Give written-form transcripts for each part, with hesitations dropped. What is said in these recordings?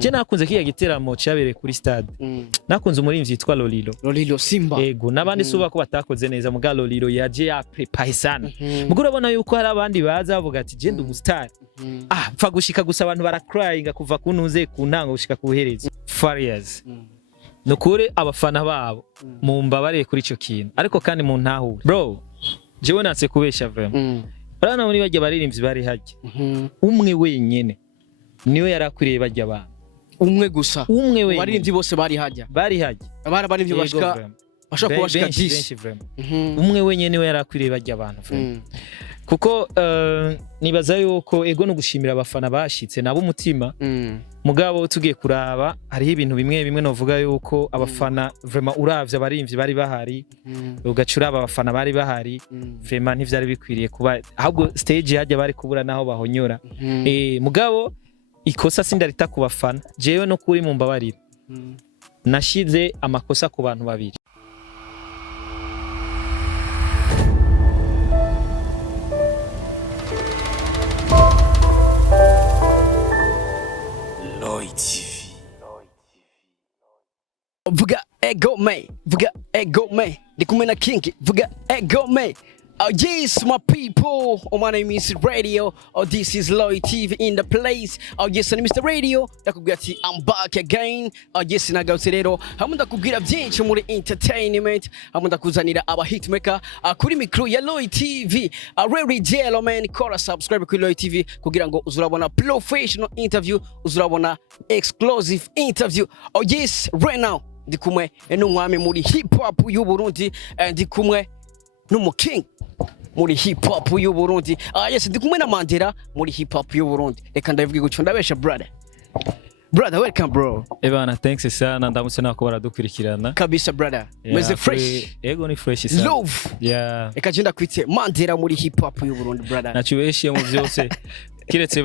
je nakunze kiya giteramo cyabereye kuri stade nakunze umuririmbyi yitwa Lolilo Simba ego nabandi suba ko batakoze neza muga Lolilo yaje yaprepare sana mugo urabona yuko hari abandi baza bavuga ati je ndi umustar pfa gushika gusa abantu barakryinga kuva kuntuze ku ntango gushika ku buherezi Farias nukuri abafana babo mumbabarire kuri ico kintu ariko kandi mu ntahure bro jewe natse kubesha vraiment barana muri bajya baririmbyi bari hajya umwe wenyene niwe yarakwiriye bajya abantu umwe gusa umwe wenyene baririmbyi bose bari hajya abara baririmbyi bashika kubashika 10 umwe wenyene niwe yarakwiriye bajya abantu kuko nibaza yuko ego no gushimira abafana bashitse nabo umutima mugabo tugiye kuraba hariho ibintu bimwe novuga yuko abafana vraiment uravye abarimvyi bari bahari ugacura abafana bari bahari vraiment ntivyari bikwiriye kuba ahubwo stage hajya bari kubura naho bahonyora mugabo ikosa sindarita ku bafana jewe no kuri mu mbabarira nashize amakosa ku bantu babiri Vuga ego me ndi kumwe na King vuga ego me yes my people my name is Radio this is Loy TV in the place yes ni Mr Radio ndakubwira ati I'm back again yes nagarutse rero hamwe ndakubwira byinshi muri entertainment hamwe ndakuzanira aba hitmaker kuri micro ya Loy TV really jello man kora subscribe kuri Loy TV kugira ngo uzurabona professional interview uzurabona exclusive interview yes right now ndi kumwe n'umwami muri hip hop y'u Burundi ndi kumwe n'umuking muri hip hop y'u Burundi yes ndi kumwe na Mandela muri hip hop y'u Burundi reka ndavuga gucyo ndabesha brother welcome bro ebana thanks sana ndamutse nako baradukurikirana kabisa brother meze fresh ego ni fresh sana love reka jenda kwite Mandela muri hip hop y'u Burundi brother nacubeshiye mu byose kiretse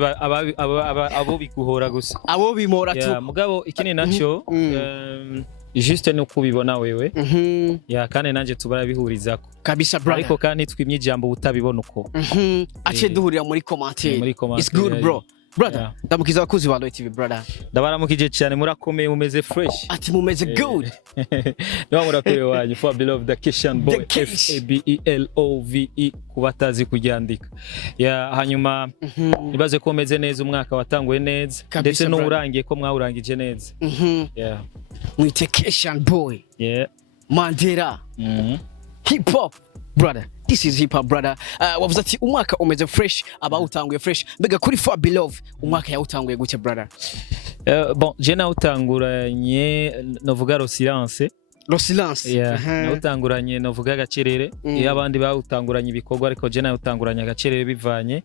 abo bikuhora gusa abo bimora tu mugabo ikini naco juste no kubibona wewe kandi nanje tubarabihurizako kabisa brother ariko kandi twimye ijambo utabibona uko ace duhurira muri commentaire it's good bro brother ndamukiza abakuzi ba Loy TV brother ndabaramukije cyane murakomeye mumeze fresh ati mumeze good niba murakwiriye wanyu for beloved the Christian boy FABELOVE kubatazi kujyandika hanyuma nibaze ko meze neza umwaka watanguye neza ndetse no urangiye ko mwawurangije neza mwite Christian boy Mandela hip hop brother this is hip hop brother wavuze ati umwaka umeze fresh abawutanguye fresh mbega kuri for beloved umwaka yawutanguye gute brother bon je nawutanguranye novuga ro silence nawutanguranye novuga gacerere iyo abandi bawutanguranye ibikorwa ariko je nawutanguranye gacerere bivanye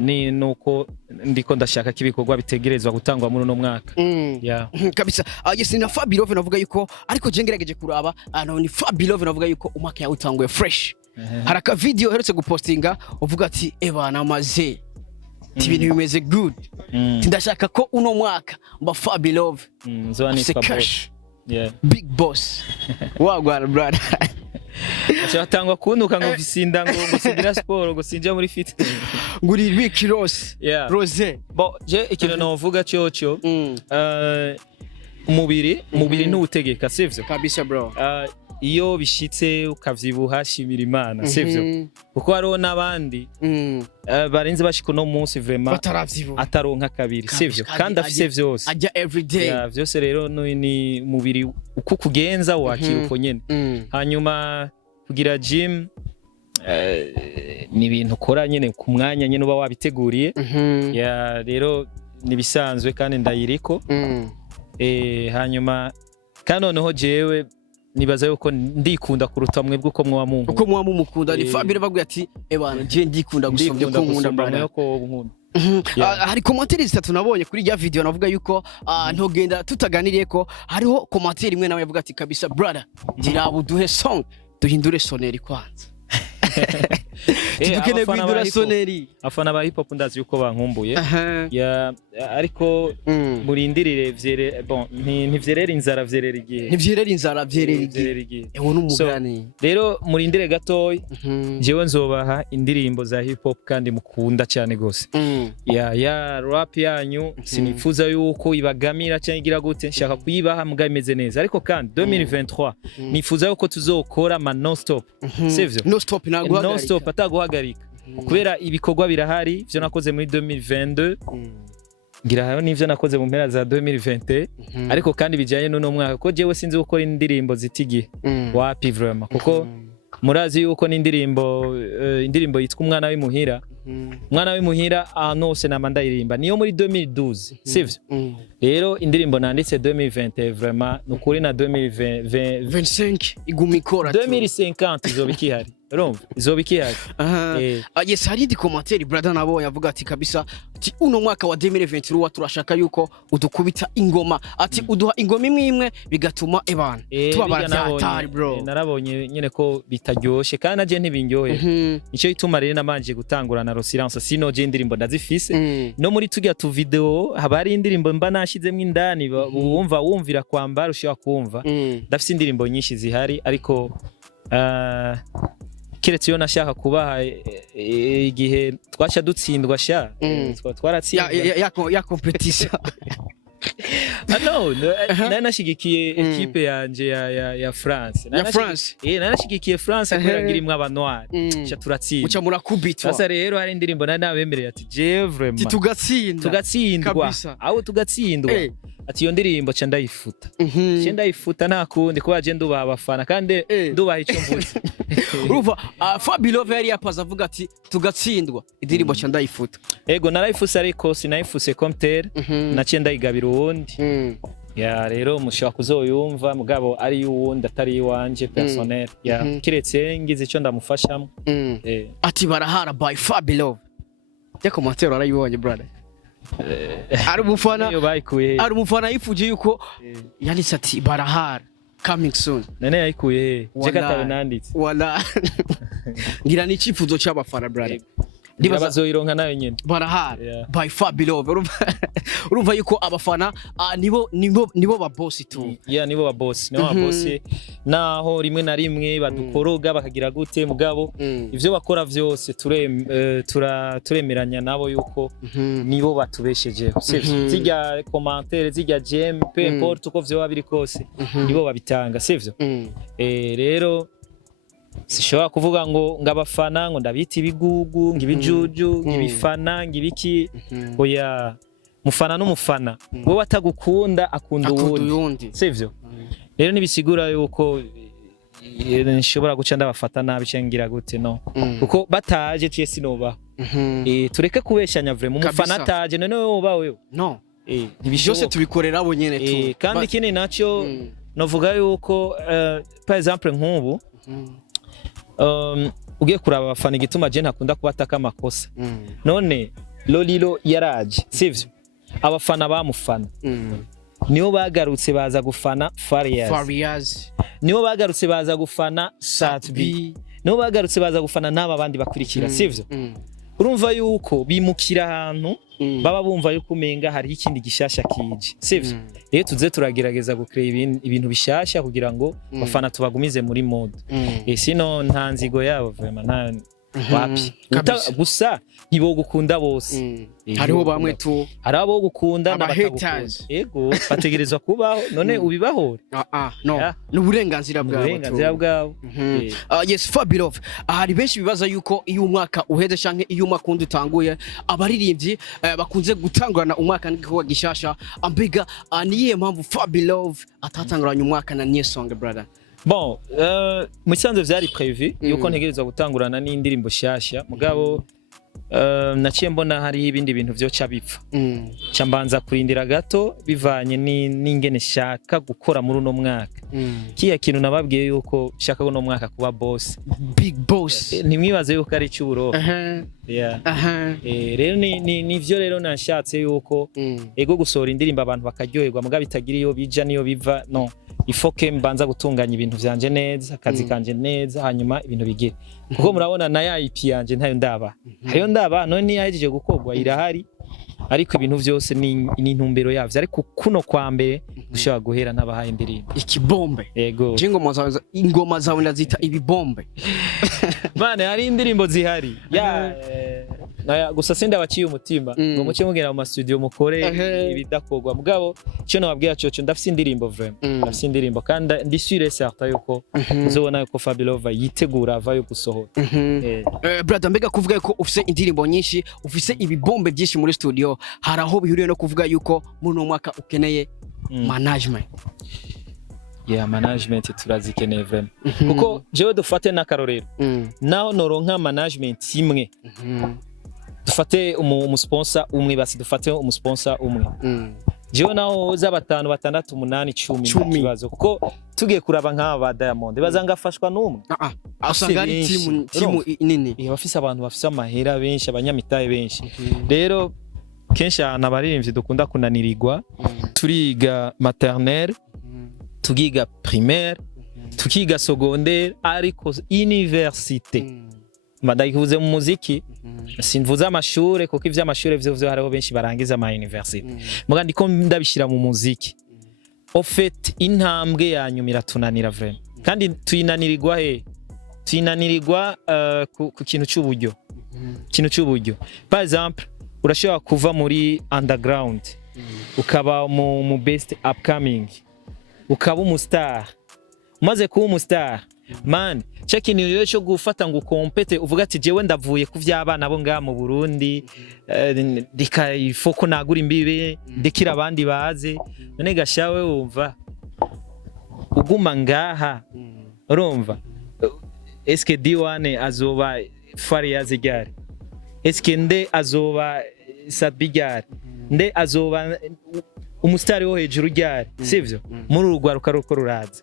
ni nuko ndiko ndashaka kibikorwa bitegerezwa gutangwa muri no mwaka kabisa yes na for beloved navuga yuko ariko je ngerageje kuraba ni for beloved navuga yuko umwaka yawutanguye fresh haraka video herutse gupostinga uvuga ati ebana maze ibintu bimeze good ndashaka ko uno mwaka mba for beloved nzwani boss big boss wagwana brother cyatangwa kunduka ngo visinda ngo sigira sport ngo sinja muri fit nguri Ricky Rose bo je ikintu novuga cyoco umubiri n'utegeka sivyo kabisa bro iyo bishitse ukavyibuha shimira Imana sivyo kuko hariho nabandi barenze bashiko no munsi vraiment ataronka kabiri sivyo kandi afise vyose ajya every day vyose rero ni mubiri uko kugenza wakira uko nyene hanyuma kugira gym ni ibintu ukora nyene ku mwanya nyene uba wabiteguriye rero nibisanzwe kandi ndayiriko hanyuma kandi noneho jewe nibaza yuko ndikunda kuruta mwebwe uko mwa Mungu uko mwa mumukunda ni Fabire bavuga ati ebana je ndikunda gusomye ko nkunda brana ko nkunda hari commentaire zitatu nabonye kuri ya video navuga yuko ntogenda tutaganiriye ko hariho commentaire imwe nawe yavuga ati kabisa brother gira buduhe song duhindure soneri kwanza Tudukeneye guhindura soneri. Afana ba hip hop ndazi yuko bankumbuye. Ya ariko murindirire bon ntivyerera inzara vyerera igihe. Ntivyerera inzara vyerera igihe. Ewo n'umugani. Rero murindire gatoyi. Jewe nzobaha indirimbo za hip hop kandi mukunda cyane gose. Ya rap yanyu sinifuza yuko ibagamira cyangwa igira gute nshaka kuyibaha muga imeze neza ariko kandi 2023 nifuza yuko tuzokora ma non stop sivyo no stop naguhagarika no stop ataguhagarika kubera ibikorwa birahari byo nakoze muri 2022 ngira hayo nivyo nakoze mu mpera za 2020 ariko kandi bijanye no mwaka ko jewe sinzi gukora indirimbo zitigiye wapi vraiment kuko murazi yuko indirimbo yitwa umwana w'imuhira umwana w'imuhira anose na mandayirimba niyo muri 2012 sivyo rero indirimbo nanditse 2020 vraiment nukuri na 2025 igumikora 2050 izobikihari urumva izobikihari yes hari di commentaire brother nabo yavuga ati kabisa ati uno mwaka wa 2023 turashaka yuko udukubita ingoma ati uduha ingoma imwe bigatuma ebana tubabara bro narabonye nyene ko bitaryoshe kandi naje ntibindyohe nico ituma rero namanje gutangurana ro silence sino je indirimbo ndazifise no muri tujya tu video haba hari indirimbo mba nashizemwe indani wumvira kwambara ushaka kumva ndafise indirimbo nyinshi zihari ariko kiretse yo nashaka kubaha igihe twasha dutsindwa sha twaratsindwa ya competition no nanashigikiye equipe yanje ya France nanashigikiye France kubera ngirimwe abanwari cha turatsinda uca murakubitwa sasa rero hari indirimbo nabemereye ati je vraiment tugatsindwa aho tugatsindwa ati iyo ndirimbo cha ndayifuta ndayifuta nta kundi kuba je ndubaha abafana kandi ndubaha ico mvuze uruva Fabilove yari yapaza avuga ati tugatsindwa indirimbo cha ndayifuta ego narayifuse ariko sinayifuse compter naciye ndayigabira uwundi ya rero mushaka kuzoyumva mugabo ari yuwundi atari iwanje personnel ya kiretse ngize ico ndamufashamo ati barahara by Fabilove ya commentaire arayibonye brother ari umufana yifuje yuko yanditse ati barahara coming soon nane yayikuye je katabe nanditse wala ngira ni icifuzo cy'abafana brother bazoyironka nayo nyene barahara by Fabilove urumva yuko abafana nibo ba boss tu nibo ba boss naho rimwe na rimwe badukoroga bakagira gute mugabo ivyo bakora vyose turemeranya nabo yuko nibo batubesheje sivyo zijya commentaire zijya j'aime peu importe uko vyo babiri kose nibo babitanga sivyo rero sishobora kuvuga ngo ngabafana ngo ndabita ibigugu ngibijuju ngibifana ngibiki oya mufana n'umufana wowe batagukunda akunda uwundi sivyo rero nibisigura yuko nshobora guca ndabafata nabi cengira gute no kuko bataje ciye sinoba tureke kubeshanya vraiment umufana ataje none wowe wewe no byose tubikorera abo nyene tu kandi kine naco novuga yuko par exemple nk'ubu ugiye kuraba abafana igituma je ntakunda kubataka amakosa none Lolilo yaraje sivyo abafana bamufana niyo bagarutse baza gufana Farias niyo bagarutse baza gufana Satbi niyo bagarutse baza gufana n'aba bandi bakurikira sivyo urumva yuko bimukira ahantu baba bumva yuko umenga hari ikindi gishasha kije sivyo rero tuze turagerageza gukrea ibintu bishasha kugira ngo bafana tubagumize muri mode sino nta nzigo yabo vraiment nta wapi gusa ntibo gukunda bose hariho bamwe tu hari abo gukunda n'abatagukunda ego bategerezwa kubaho none ubibahore no n'uburenganzira bwabo yes Fabilove hari benshi bibaza yuko iyo umwaka uheze canke iyo umwaka undi utanguye abaririmbyi bakunze gutangurana umwaka n'igikogwa gishasha ambega niye mpamvu Fabilove atatanguranye umwaka na niye song brother bon mu cyanzo vyari prévu yuko ntegerezwa gutangurana n'indirimbo shasha mugabo naciye mbona hari ibindi bintu vyo cabipfa cambanza kurindira gato bivanye n'ingene shaka gukora muri uno mwaka kiya kintu nababwiye yuko shaka no mwaka kuba boss, big boss, ntimwibaze yuko ari cy'uburo. Rero nivyo rero nashatse yuko ego gusohora indirimbo abantu bakaryoherwa muga bitagira iyo bija niyo biva, no ifoke mbanza gutunganya ibintu vyanje neza, akazi kanje neza, hanyuma ibintu bigire. Kuko murabona na ya IP yanje ntayo ndaba, hariyo ndaba none yahejeje gukorwa irahari, ariko ibintu vyose ni intumbero yavyo, ariko kuno kwa mbere gushaka guhera n'abahaye indirimbo ikibombe. Yego ingoma zawe ndazita ibibombe. Bane hari indirimbo zihari naya gusa senda baciye umutima ngo muce mugera mu studio mukore ibidakorwa mugabo cyo nababwira cyo ndafise indirimbo vraiment, ndafise indirimbo kandi ndi sûr et certain yuko uzobona yuko Fabilova yitegura ava yo gusohora. Brother, mbega kuvuga yuko ufise indirimbo nyinshi, ufise ibibombe byinshi muri studio, haraho bihuriye no kuvuga yuko muri no mwaka ukeneye management. Management turazikeneye vraiment kuko jewe dufate n'akarorero naho noronka management imwe, dufate umusponsor umwe basi, dufate umusponsor umwe jewe naho za 5 6 8 10 kibazo, kuko tugiye kuraba nk'aba ba Diamond bazanga afashwa n'umwe. Asanga ari timu nini, bafise abantu bafise amahera benshi, abanyamitaye benshi. Rero kenshi abaririmbyi dukunda kunanirirwa, turiga maternelle, tukiga primaire, tukiga secondaire, ariko université Madayihuze mu muziki sinvuza amashure kuko ivy'amashure vyo hariho benshi barangiza ama university, muga ndiko ndabishira mu muziki. Au fait intambwe yanyu miratunanira vraiment, kandi tuyinanirirwa tuyinanirirwa ku kintu cy'uburyo, kintu cy'uburyo. Par exemple urashobora kuva muri underground ukaba mu best upcoming, ukaba umustar, umaze kuba umustar man, check-in yo cyo gufata ngo kompete uvuga ati jewe ndavuye ku vy'abana bo nga mu Burundi, dika ifoko nagura imbibe ndikira abandi baze, none gashawe wumva uguma ngaha, urumva eske D1 azoba fari yazigari, eske nde azoba sabigari, nde azoba umustari wo hejuru ryari, sivyo muri urugwaruka ruko ruraza.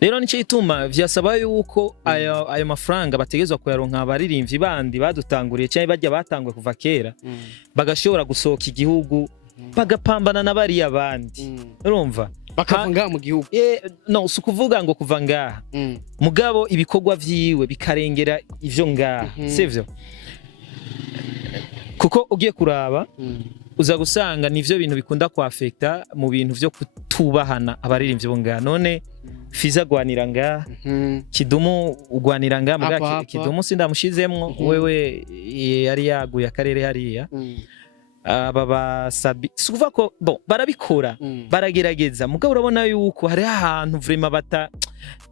Rero nico ituma vyasaba yuko ayo mafaranga bategezwa kuyaronka abaririmbyi bandi badutanguriye cyane bajya batangwe kuva kera, bagashobora gusohoka igihugu bagapambana n'abari abandi, urumva bakavanga mu gihugu. No sukuvuga ngo kuva ngaha mugabo ibikorwa vyiwe bikarengera ivyo ngaha, sivyo kuko ugiye kuraba uza gusanga nivyo bintu bikunda kwafekta mu bintu vyo kutubahana abaririmbyi bo ngaha. None Fiza gwanira ngaha, Kidumu ugwanira ngaha, muga Kidumu sindamushizemwo, wewe yari yaguye akarere hariya. Baba Sabi sukuva ko bon barabikora, baragerageza mugabo urabona yuko hari ahantu vraiment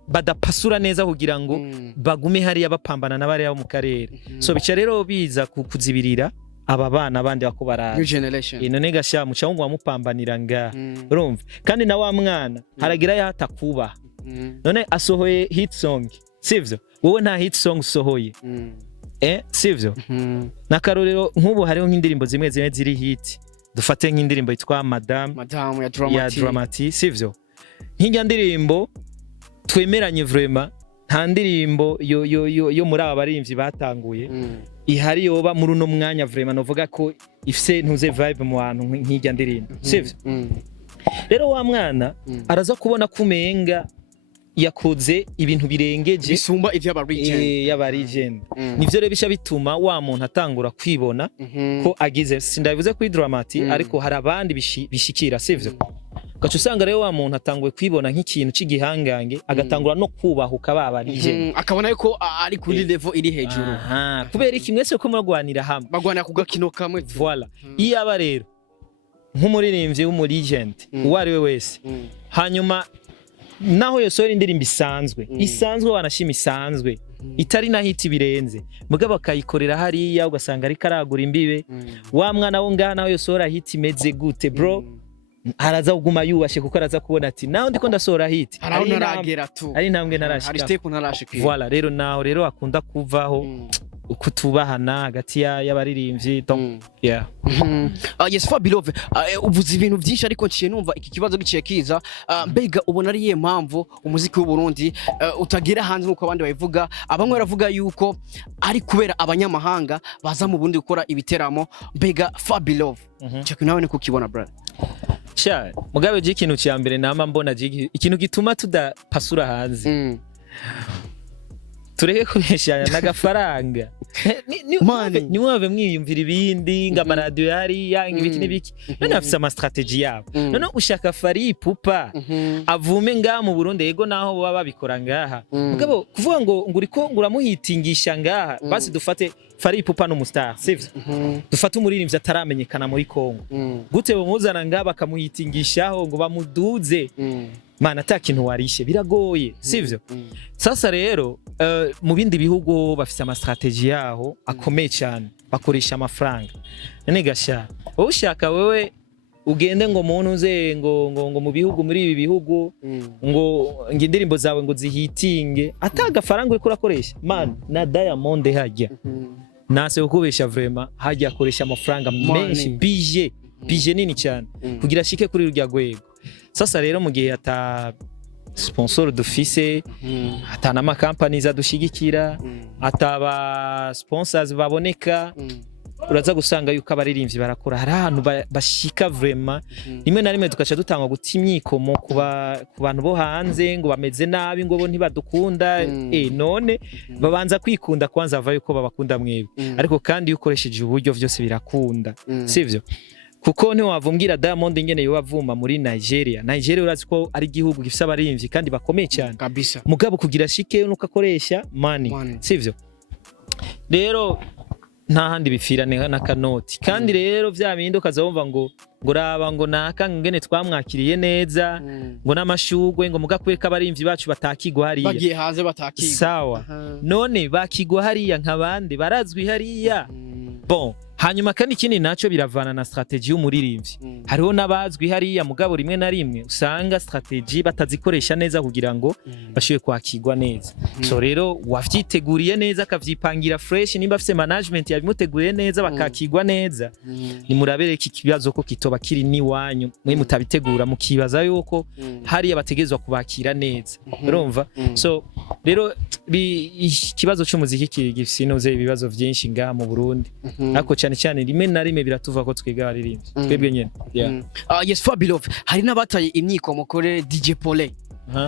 badapasura neza kugira ngo bagume hariya bapambana n'abari mu karere. So bica rero biza kuzibirira aba bana bandi bako baraza new generation. None gasha muca ngo wamupambanira nga, urumva kandi na wa mwana haragira yatakuba. None asohoye hit song, sivyo wowe nta hit song usohoye, sivyo nakarorero nk'ubu hariho nk'indirimbo zimwe ziri hit, dufate nk'indirimbo yitwa Madame ya Dramati, sivyo nk'ijya ndirimbo twemeranye vraiment, nta ndirimbo yo muri aba baririmbyi batanguye ihari yoba muri uno mwanya vraiment novuga ko ifise ntuze vibe mu bantu nk'ijya ndirimbo, sivyo rero wa mwana araza kubona kumenga yakoze ibintu birengeje bisumba ivy'aba legend y'aba legend. Nivyo rero bisha bituma wa muntu atangura kwibona ko agize, sindabivuze kuri Dramati ariko hari abandi bishikira, sivyo gacu usanga rero wa muntu atanguye kwibona nk'ikintu cy'igihangange, agatangura no kubahuka baba legend, akabona yuko ari kuri level iri hejuru. Kubera iki mwese ko muragwanira hamwe, bagwanira kugakino kamwe. Voilà iyaba rero nk'umuririmbyi w'umu legend uwari we wese, hanyuma naho yosora indirimbo isanzwe wanashima isanzwe itari na hiti birenze, mugabo akayikorera hariya ugasanga ari karagura imbibe, wa mwana wo ngaha naho yosora hiti meze gute bro, araza kuguma yubashe kuko araza kubona ati naho ndiko ndasora hiti ari ntambwe narashika, hari step narashika. Voilà rero naho rero akunda kuvaho kutubahana hagati y'abaririmbyi donc yeah. Yes Fabilove, uvuze ibintu byinshi ariko nciye numva iki kibazo giciye kiza. Mbega ubona ari ye mpamvu umuziki w'u Burundi utagira hanze nkuko abandi babivuga? Abamwe baravuga yuko ari kubera abanyamahanga baza mu Burundi gukora ibiteramo. Mbega Fabilove, cyo nawe ni kukibona brother? Sha mugabe ikintu cya mbere nama mbona ikintu gituma tudapasura hanze tureke kubeshanya n'agafaranga. Ni mwave mwiyumvira ibindi nga radio yari yangi ibiki n'ibiki. None afise ama strategy yabo. None ushaka Fari Ipupa avume nga mu Burundi yego naho baba babikora ngaha. Mugabo kuvuga ngo nguriko nguramuhitingisha ngaha basi dufate Fari Ipupa no mustar sivyo. Dufate umuririmbyi ataramenyekana muri Kongo. Gute bamuzana nga bakamuhitingishaho ngo bamuduze. Mana atakintu warishe biragoye sivyo. Sasa rero mu bindi bihugu bafise ama strategy yaho akomeye cyane bakoresha amafaranga. None gasha ushaka wewe ugende ngo muntu uze ngo mu bihugu muri ibi bihugu ngo indirimbo zawe ngo zihitinge ataga faranga uri kurakoresha man na Diamond hajya nase ukubesha vraiment hajya akoresha amafaranga menshi bije nini cyane kugira shike kuri rya gwego. Sasa rero mu gihe ata sponsor dufise atana ma companies adushigikira ataba sponsors baboneka uraza gusanga yuko abaririmbyi barakora hari ahantu bashika vraiment rimwe na rimwe tukaca dutangwa guta imyikomo ku bantu bo hanze ngo bameze nabi ngo bo ntibadukunda none babanza kwikunda kwanza ava yuko babakunda mwebwe ariko kandi iyo ukoresheje uburyo byose birakunda sivyo. Kuko ntiwavumbwira Diamond ingene yo bavuma muri Nigeria urazi ko ari igihugu gifise abaririmbyi kandi bakomeye cyane kabisa. Mugabo kugira shike nuko akoresha money sivyo. Rero nta handi bifira na kanoti kandi rero vya bindi ukazumva ngo raba ngo naka ngene twamwakiriye neza ngo namashugwe ngo mugakweka abaririmbyi bacu batakigwa hariya bagiye hanze batakigwa sawa. None bakigwa hariya nk'abandi barazwi hariya bon. Hanyuma kandi ikindi naco biravana na strategy y'umuririmbyi. Hariho nabazwi hariya mugabo rimwe na rimwe usanga strategy batazikoresha neza kugira ngo bashobe kwakirwa neza. So rero wavyiteguriye neza akavyipangira fresh nimba afise management yabimuteguriye neza bakakirwa neza. Ni murabere iki kibazo ko kitoba kiri ni wanyu mwe mutabitegura mukibaza yuko hariya bategezwa kubakira neza. Urumva? So rero ikibazo cy'umuziki gifise inoze ibibazo byinshi ngaha mu Burundi. Ako cyane rimwe na rimwe biratuva ko twiga baririmbyi twebwe nyene. Yes Fabilove, hari nabataye imyikomo kore DJ Pole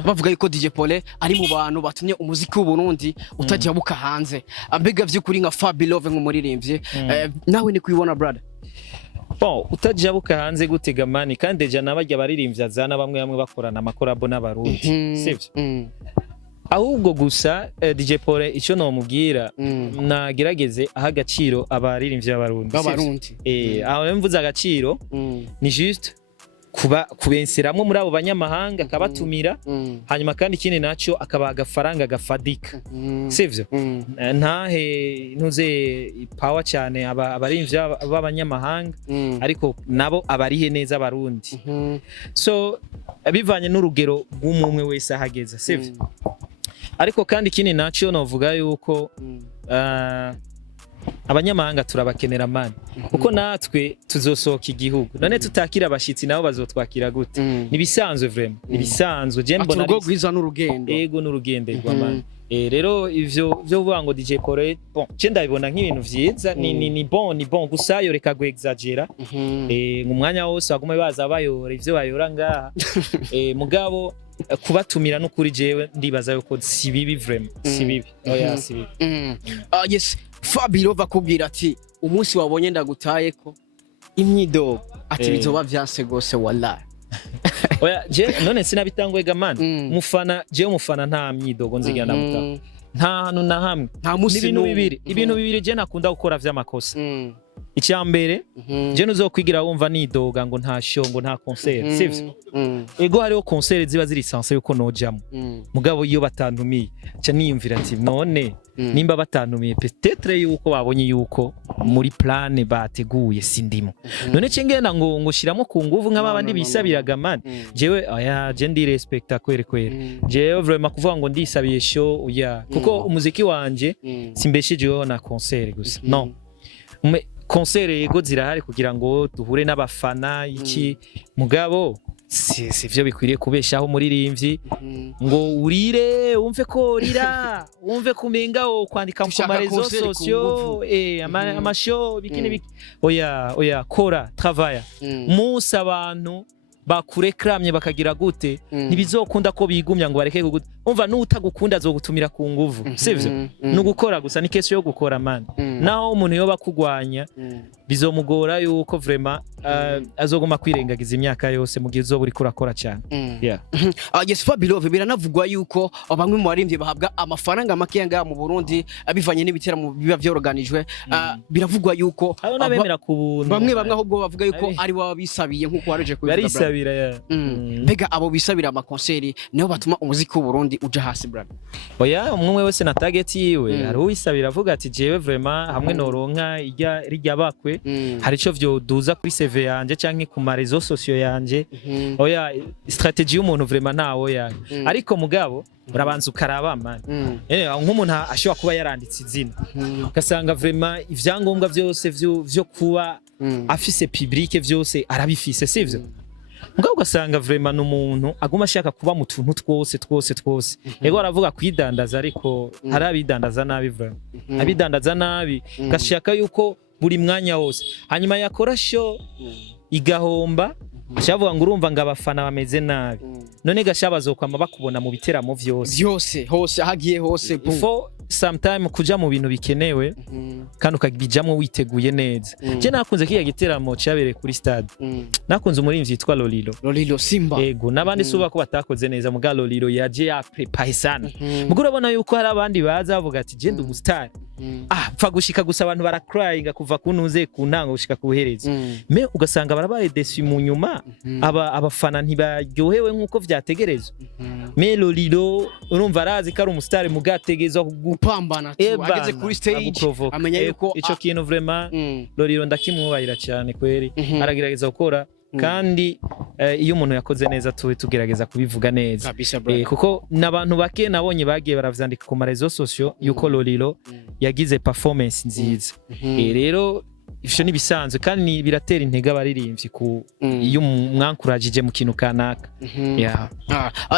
bavuga yuko DJ Pole ari mu bantu batumye umuziki w'u Burundi utajya buka hanze. Ambega vy'ukuri nka Fabilove nk'umuririmbyi nawe ni kwibona brother? Bon utajya buka hanze gutega mani kandi deja nabajya baririmbyi azana bamwe bakorana amakorabo n'abarundi sivyo. Ahubwo gusa DJ Pole icyo no mubwira nagerageze aha agaciro abaririmbyi b'abarundi. Aho mvuze agaciro ni juste kubenseramwe muri abo banyamahanga akabatumira hanyuma kandi ikindi naco akabaha agafaranga gafadika sivyo. Ntahe ntuze power cyane abaririmbyi b'abanyamahanga ariko nabo abarihe neza abarundi. So bivanye n'urugero rw'umwe wese ahageza sivyo. Ariko kandi ikindi naco novuga yuko abanyamahanga turabakenera mani kuko natwe tuzosohoka igihugu none tutakira abashitsi nabo bazotwakira gute. Nibisanzwe vraiment nibisanzwe je mbona ari gwiza n'urugendo ego n'urugendo rwa mani. Rero ivyo vuga ngo DJ Pole bon je ndabibona nk'ibintu vyiza ni bon gusa yo reka go exagera umwanya wose agume baza bayora ivyo bayora ngaha mugabo kubatumira no kuri jewe ndibaza yuko si bibi vraiment si bibi oya si bibi. Yes Fabilove akubwira ati umunsi wabonye ndagutaye ko imyidogo ati bizoba vyanse gose wallahi. Oya je none sinabitangwe gamana umufana nta myidogo nzigira ndamutaho nta hantu na hamwe. Ibintu bibiri je nakunda gukora vy'amakosa icyambere je nuzokwigira wumva nidoga ngo nta show ngo nta concert sivyo ego hariho concert ziba ziri sanse yuko nojamo mugabo iyo batantumiye ca niyumvira ati none nimba batantumiye peut-être yuko babonye yuko muri plan bateguye sindimo none cengena ngo shiramo ku nguvu nk'abandi bisabiraga man jewe oya je ndi respecta kwere jewe vraiment kuvuga ngo ndisabiye show oya kuko umuziki wanje simbeshejeho na concert gusa non concert yego zirahari kugira ngo duhure n'abafana iki mugabo sivyo bikwiriye kubeshaho muririmbyi ngo urire wumve ko rira wumve kumenga o kwandika mu marezo sociaux amashow bikini oya kora travaya musa abantu bakurekramye bakagira gute ntibizokunda ko bigumya ngo bareke gute umva n'utagukunda azogutumira ku nguvu sivyo n'ugukora gusa ni kesho yo gukora man naho umuntu yoba kugwanya bizomugora yuko vraiment azoguma kwirengagiza imyaka yose mu gihe uzoburi kurakora cyane yes Fabilove biranavugwa yuko bamwe mu barimvye bahabwa amafaranga make yanga mu Burundi abivanye n'ibiteramo biba byoroganijwe biravugwa yuko abemera ku buntu bamwe ahubwo bavuga yuko ari baba bisabiye nkuko wareje kubivuga barisabira mbega abo bisabira ama concert niho batuma umuziki w'u Burundi uja hasi brother oya umwe wese na target yiwe hari uwisabira avuga ati jewe vraiment hamwe noronka irya bakwe hari ico vyo duza kuri CV yanje canke ku marezo sociaux yanje oya strategy y'umuntu vraiment ntawo yani ariko mugabo urabanza ukaraba man nk'umuntu ashobora kuba yaranditse izina ugasanga vraiment ivyangombwa byose vyo kuba afise public vyose arabifise sivyo mugabo ugasanga vraiment n'umuntu aguma ashaka kuba mu tuntu twose ego aravuga kwidandaza ariko hari abidandaza nabi vraiment abidandaza nabi gashaka yuko buri mwanya wose hanyuma yakora show igahomba ashavuga ngo urumva ngo abafana bameze nabi none gashabazokwama bakubona mu biteramo vyose hose hagiye hose for sometime kuja mu bintu bikenewe kandi ukabijamwo witeguye neza je nakunze kiya giteramo cyabereye kuri stade nakunze umurimvyi yitwa Lolilo Simba ego nabandi suba ko batakoze neza muga Lolilo yaje prepare sana mugo urabona yuko hari abandi baza bavuga ati je ndi umustar pfa gushika gusa abantu barakryinga kuva kunuze ku ntango gushika kubuhereza me ugasanga barabaye déçu mu nyuma abafana ntibaryohewe nkuko vyategerezwa me Lolilo urumva arazi ko ari umustar mugategezwa gupambana ageze kuri stage amenya yuko ico kintu vraiment Lolilo ndakimwubahira cyane kweri aragerageza gukora kandi iyo umuntu yakoze neza tugerageza kubivuga neza kuko nabantu bake nabonye bagiye baravyandika ku marezo sociaux yuko Lolilo yagize performance nziza rero ivyo nibisanzwe kandi biratera intege abaririmbyi ku iyo mwankurajije mu kintu kanaka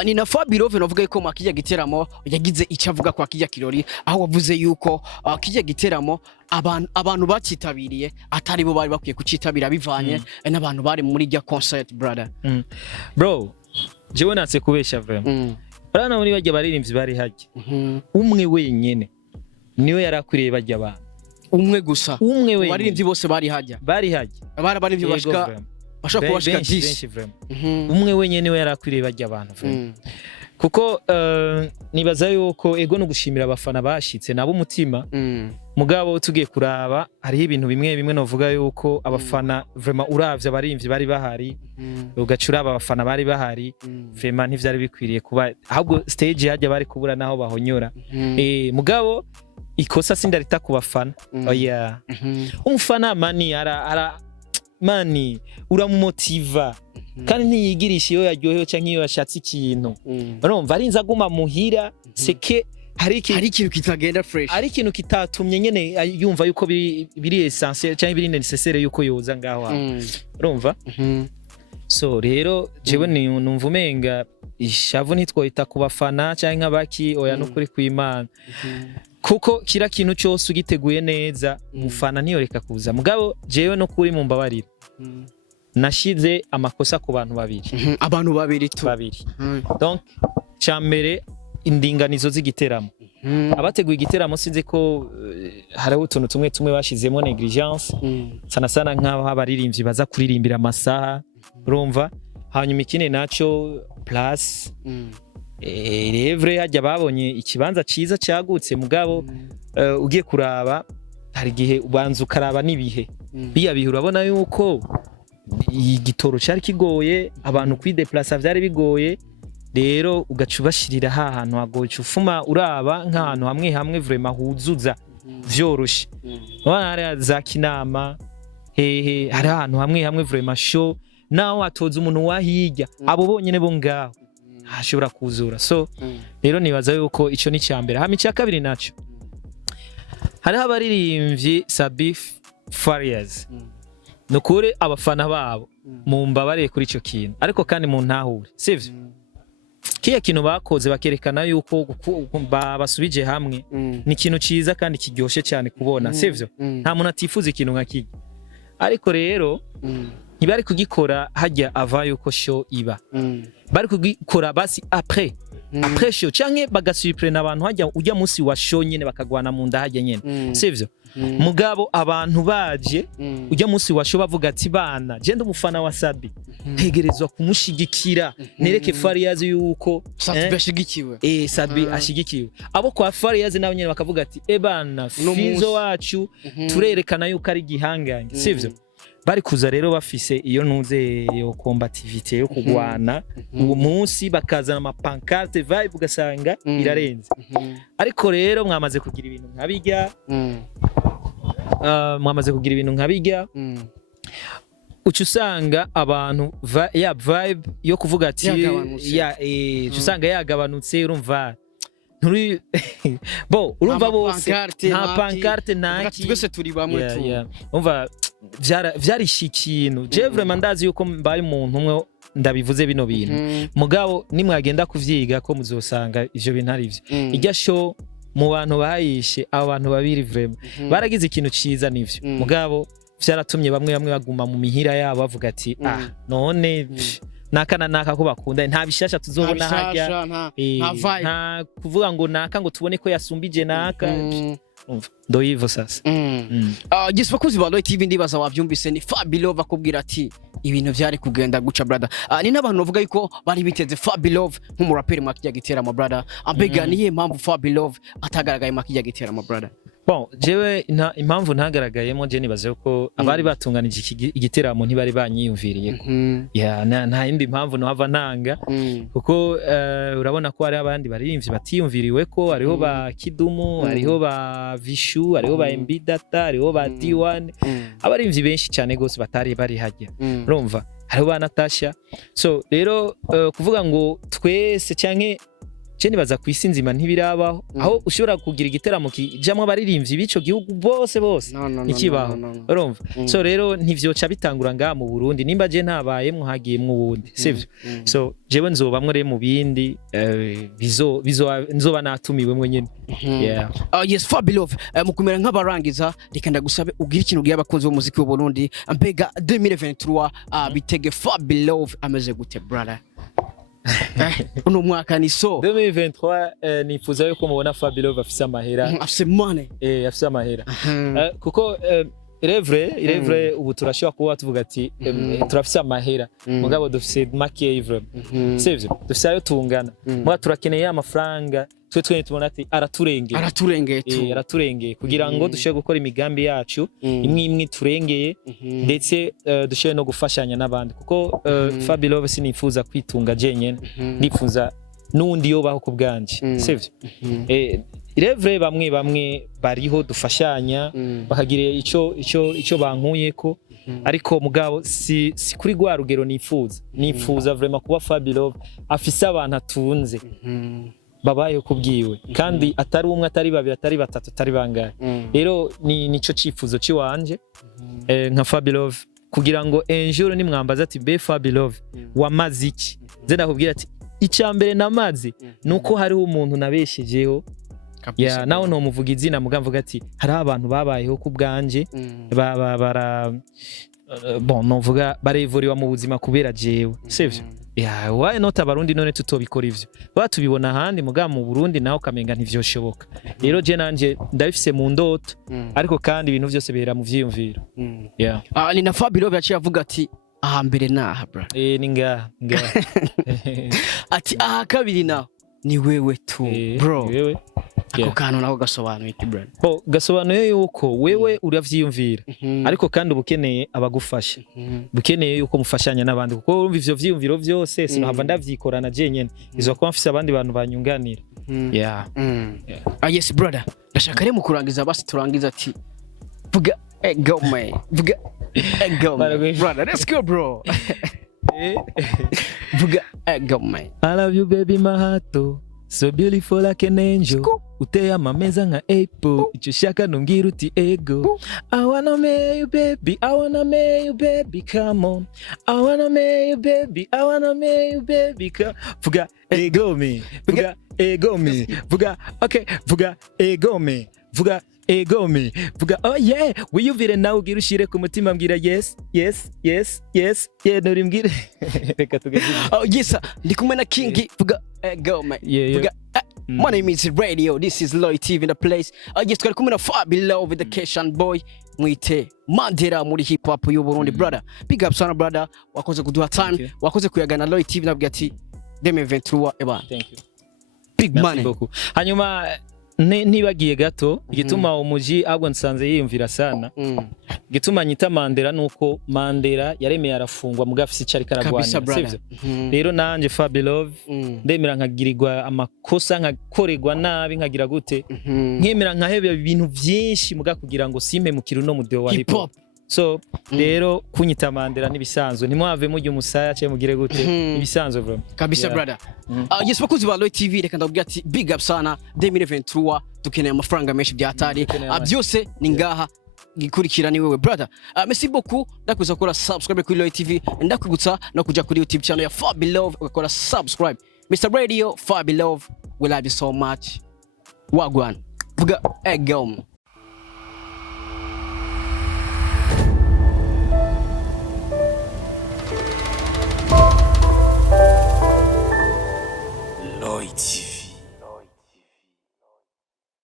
ni na Fabilove novuga yuko makijya giteramo yagize icyo avuga kwa kijya kirori aho wavuze yuko kijya giteramo abantu bacitabiriye atari bo bari bakwiye kucitabira bivanye n'abantu bari muri rya concert brother bro jewe natse kubesha vraiment bana muri bajya baririmbyi bari haje umwe wenyene niwe yarakwiriye bajya abantu umwe gusa umwe wenyene baririmbyi bose bari haje baririmbyi bashaka kubashika 10 umwe wenyene niwe yarakwiriye bajya abantu kuko nibaza yuko ego no gushimira abafana bashitse nabo umutima mugabo tugiye kuraba hariho ibintu bimwe novuga yuko abafana vraiment uravye abarimvyi bari bahari ugacura abafana bari bahari vraiment ntivyari bikwiriye kuba ahubwo stage hajya bari kubura naho bahonyora mugabo ikosa sindarita ku bafana oya umufana mani uramumotiva kandi ntiyigirisha iyo yaryohewe canke iyo yashatse ikintu urumva arinza aguma muhira seke hari ikintu kitagenda fresh ari ikintu kitatumye nyene yumva yuko biri essentiel canke biri necessaire yuko yoza ngaho urumva so rero jewe numva umenga ishavu ntitwoita ku bafana canke abaki oya nukuri kw'Imana kuko kira kintu cyose ugiteguye neza umufana ntiyoreka kuza mugabo jewe no kuri mu mbabarira nashize amakosa ku bantu babiri donc cyambere indinganizo z'igiteramo abateguye igiteramo sinze ko hariho utuntu tumwe bashizemo negligence sana nk'aho abaririmbyi baza kuririmbira amasaha urumva hanyuma ikine naco plus revre hajya babonye ikibanza ciza cyagutse mugabo ugiye kuraba hari gihe ubanza ukaraba nibihe biya bihe urabona yuko igitoro cyari kigoye abantu kwideplacer byari bigoye rero ugaca ubashirira hantu hagoye ufuma uraba nk'ahantu hamwe hamwe vraiment huzuza vyoroshe hari za Kinama hehe hari ahantu hamwe hamwe vraiment show naho atoza umuntu wahirya abo bonyene bo ngaho hashobora kuzura so rero nibaza yuko ico ni cyambere hama icya kabiri naco hari abaririmbyi Sabif Farias nukuri abafana babo mumbabare kuri ico kintu ariko kandi mu ntahure sivyo kiya kintu bakoze bakerekana yuko basubije hamwe ni ikintu ciza kandi kiryoshe cyane kubona sivyo nta muntu atifuza ikintu nka kiki ariko rero ntibari kugikora hajya ava yuko show iba bari kugikora basi après show canke bagasupre abantu hajya ujya munsi wa show nyene bakagwana mu nda hajya nyene sivyo mugabo abantu baje ujya munsi wa show bavuga ati bana je ndumufana wa Sabi ntegerezwa kumushigikira nereke Farias yuko Sabi ashigikiwe Sabi ashigikiwe abo kwa Farias nabo nyene bakavuga ati bana Fizo wacu turerekana yuko ari gihangange sivyo bari kuza rero bafise iyo ntuze yo combativité yo kugwana uwo munsi bakazana ama pancarte vibe ugasanga irarenze ariko rero mwamaze kugira ibintu nkabijya uca usanga abantu ya vibe yo kuvuga ati usanga yagabanutse urumva nturi bo urumva bose nta pancarte naki twese turi bamwe tu umva vyarishikino je vraiment ndazi yuko mbaye umuntu umwe ndabivuze bino bintu mugabo nimwagenda kuvyiga ko muzosanga ivyo bintu ari byo ijya show mu bantu bahayishe abo bantu babiri vraiment baragize ikintu ciza nivyo mugabo vyaratumye bamwe baguma mu mihira yabo bavuga ati none naka ko bakunda nta bishasha tuzobona hajya nta kuvuga ngo naka ngo tubone ko yasumbije naka ndo yivo sasa gise bakuzi ba TV ndibaza wavyumvise ni Fabilove akubwira ati ibintu vyari kugenda guca brother ni nabantu bavuga yuko bari biteze Fabilove nk'umuraperi makijya gitera ma brother ambega niye mpamvu Fabilove atagaragaye makijya gitera ma brother bon jewe impamvu ntagaragayemo je nibaze ko abari batunganije igiteramo ntibari banyiyumviriye nta indi mpamvu no hava ntanga kuko urabona ko ari abandi baririmbyi batiyumviriwe ko ariho ba Kidumu ariho ba Vishu ariho ba MB Data ariho ba D1 abaririmbyi benshi cyane gose batari bari hajya urumva hariho ba Natasha so rero kuvuga ngo twese canke je nibaza kwisinzima ntibirabaho aho ushobora kugira igiteramo kijamwe abaririmbyi bico gihugu bose ikibaho urumva so rero ntivyoca bitangura ngaha mu Burundi nimba je ntabaye mwahagiye mu wundi sivyo so jewe nzobamwe re mu bindi nzoba natumiwe mwe nyene yes Fabilove mukumera nk'abarangiza reka ndagusabe ugira ikintu giye abakunzi b'umuziki w'u Burundi ambega 2023 bitege Fabilove ameze gute brother uno mwaka ni so 2023 nifuza yuko mubona Fabilove afise amahera afise money afise amahera kuko irevre ubu turashobora kuba tuvuga ati turafise amahera mugabo dufise make ivre sivyo dufise ayo tungana mwa turakeneye amafaranga twe tubona ati araturengeye kugira ngo dushobore gukora imigambi yacu imwe turengeye ndetse dushobore no gufashanya n'abandi kuko Fabilove sinifuza kwitunga jenyene nifuza nundi yobaho ku bwanje sivyo irevre bamwe bariho dufashanya bakagira ico bankuyeko ariko mugabo si kuri gwa rugero nifuza vraiment kuba Fabilove afise abantu atunze babaye kubwiwe kandi atari umwe atari babiri atari batatu atari bangahe rero nico cifuzo ciwanje nka Fabilove kugira ngo enjuro nimwambaza ati be Fabilove wamaze iki ze ndakubwira ati icambere namaze nuko hariho umuntu nabeshejeho naho no muvuga izina mugamvuga ati hari abantu babayeho ku bwanje bon novuga barevuriwa mu buzima kubera jewe sivyo why not abarundi none tutobikora ivyo batubibona handi muga mu Burundi naho kamenga ntivyoshoboka rero je nanje ndabifise mu ndoto ariko kandi ibintu vyose bihera mu vyiyumviro ni na Fabilove yaciye avuga ati aha mbere naha bro ni ngaha ati aha kabiri naho ni wewe tu bro ako kantu nako gasobanuye iki brand gasobanuye yuko wewe uravyiyumvira ariko kandi ubukeneye abagufasha bukeneye yuko mufashanya n'abandi kuko urumva ivyo vyiyumviro vyose sinohava ndavyikorana je nyene izo ko mfise abandi bantu banyunganira yes brother ndashaka rero mu kurangiza basi turangiza ati vuga go man vuga go man brother let's go bro vuga go man I love you baby my heart so beautiful like an angel uteye amameza nka apple icyo shaka nungira uti ego I wanna marry you baby I wanna marry you baby come on I wanna marry you baby I wanna marry you baby come vuga ego me vuga ego me vuga okay vuga ego me vuga ego me vuga oh yeah wiyumvire nawe ugira ushire ku mutima mbwira yes yes yes yes yeah nurimbwire reka tugeze oh yes ndi kumwe na King vuga ego me vuga my name is Radio, this is Loy TV in the place. I just got coming far below with the Keshan boy. Mwite Mandela muri hip hop y'u Burundi brother. Big up sana brother. Wakoze kuduha time, wakoze kuyagana Loy TV nabwo ati 2023 eba. Thank you. Big money. Hanyuma nibagiye gato igituma umuji ahubwo nsanze yiyumvira sana igituma nyita Mandela nuko Mandela yaremeye arafungwa mugafisi cari karagwana sivyo rero nanje Fabilove ndemera nkagirirwa amakosa nkakorerwa nabi nkagira gute nkemera nkahebe ibintu byinshi muga kugira ngo simpe mukiro no mudeo wa hip hop so rero kunyita Mandela nibisanzwe ntimwave mujye umusaya cye mugire gute nibisanzwe bro kabisa brother yes bakuzi ba Loy TV reka ndabwira ati big up sana 2023 dukeneye amafaranga menshi byatari byose ni ngaha gikurikira ni wewe brother merci beaucoup ndakuza gukora subscribe kuri Loy TV ndakugutsa no kuja kuri YouTube channel ya Fabilove ugakora subscribe Mr Radio Fabilove we love you so much wagwan vuga egom